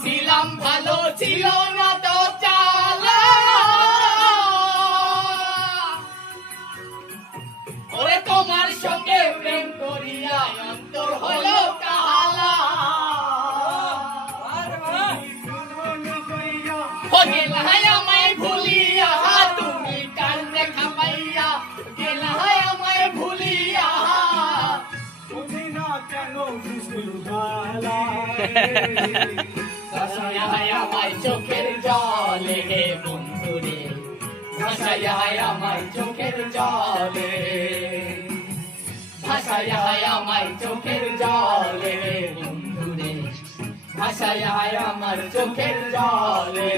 ছিলাম ভালো ছিল না তো চালা ওরে তোমার সঙ্গে প্রেম করিয়া অন্তর হলো কালা গেলায় আমায় ভুলিয়া তুমি কাল দেখা পাইয়া গেলায় আমায় ভুলিয়া তুমি না কেন বিষ্ণু গালা ভাসায় আমায় চোখের জলে হে বন্ধুরে ভাসায় আমায় চোখের জলে ভাসায় আমায় চোখের জলে বন্ধুরে ভাসায় আমার চোখের জলে